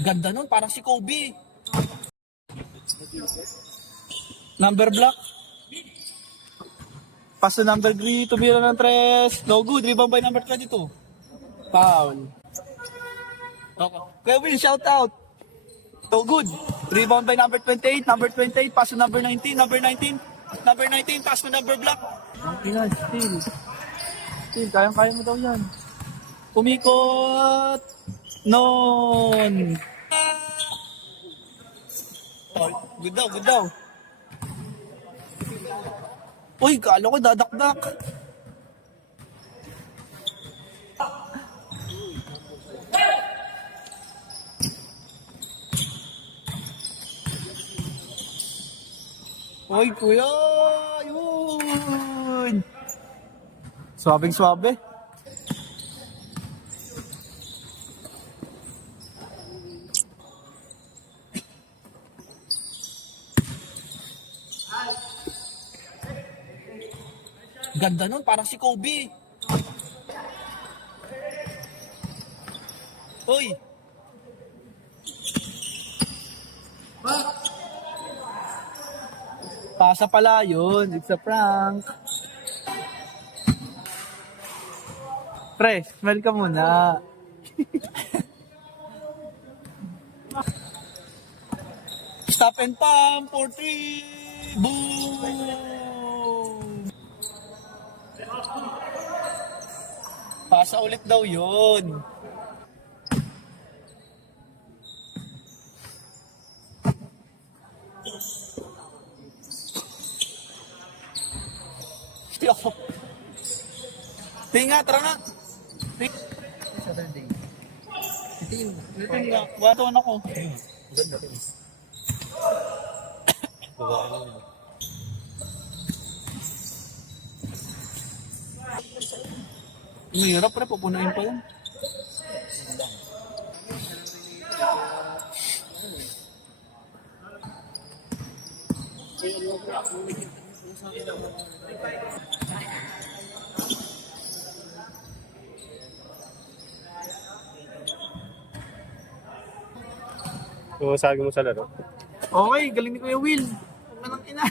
Ganda nun, parang si Kobe. Number block. Pass to number 3, tumira ng 3. No good, rebound by number 22. Foul. Okay. Kuya Will, shout out. No good. Rebound by number 28, number 28, pass to number 19, number 19, number 19, pass to number block. Okay na, still. Still, kayang-kaya mo daw yan. Umikot. Non. Oh, good daw, good daw. Uy, kala ko dadakdak. Uy, kuya, yun. Swabing swabe. Ganda nun, parang si Kobe. Uy. Pasa pala yun. It's a prank. Pre, smell ka muna. Stop and pump for 3. Boom! Pasa ulit daw yun. Tinga, tara nga. Saturday. Tinga, wato na ko. Ganda rin. Babae mo. Mahirap pre, pupunain pa yun. Sabi mo sa laro? Okay, galing ni Kuya Will. Huwag na nang ina.